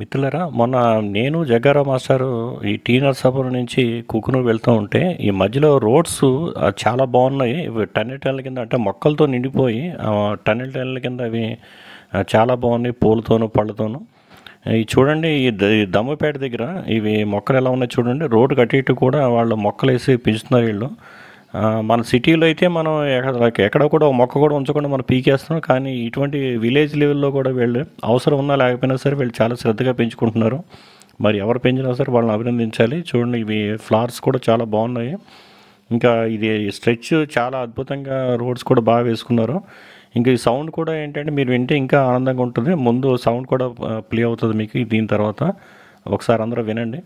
మిత్రులారా, మొన్న నేను జగ్గారావు మాస్టారు ఈ టీ నరసాపురం నుంచి కుకునూరు వెళ్తూ ఉంటే ఈ మధ్యలో రోడ్స్ చాలా బాగున్నాయి. ఇవి టన్నెల్ టన్నెల్ కింద అంటే మొక్కలతో నిండిపోయి టన్నెల్ టన్నెల్ కింద అవి చాలా బాగున్నాయి, పూలతోనూ పళ్ళతోనూ. ఇవి చూడండి, ఈ దమ్మపేట దగ్గర ఇవి మొక్కలు ఎలా ఉన్నాయి చూడండి. రోడ్డు కట్టి ఇటు కూడా వాళ్ళు మొక్కలు వేసి పెంచుతున్నారు వీళ్ళు. మన సిటీలో అయితే మనం ఎక్కడ కూడా ఒక మొక్క కూడా ఉంచకుండా మనం పీకేస్తున్నాం. కానీ ఇటువంటి విలేజ్ లెవెల్లో కూడా వీళ్ళు అవసరం ఉన్నా లేకపోయినా సరే వీళ్ళు చాలా శ్రద్ధగా పెంచుకుంటున్నారు. మరి ఎవరు పెంచినా సరే వాళ్ళని అభినందించాలి. చూడండి, ఇవి ఫ్లవర్స్ కూడా చాలా బాగున్నాయి. ఇంకా ఇది స్ట్రెచ్ చాలా అద్భుతంగా, రోడ్స్ కూడా బాగా వేసుకున్నారు. ఇంకా ఈ సౌండ్ కూడా ఏంటంటే మీరు వింటే ఇంకా ఆనందంగా ఉంటుంది. ముందు సౌండ్ కూడా ప్లే అవుతుంది మీకు దీని తర్వాత. ఒకసారి అందరూ వినండి.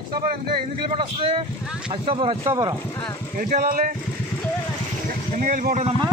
అచ్చాపురం ఎన్ని కిలోమీటర్ వస్తుంది? అచ్చాపురం ఎటు వెళ్ళాలి? ఎన్ని వెళ్ళిపోతుందమ్మా?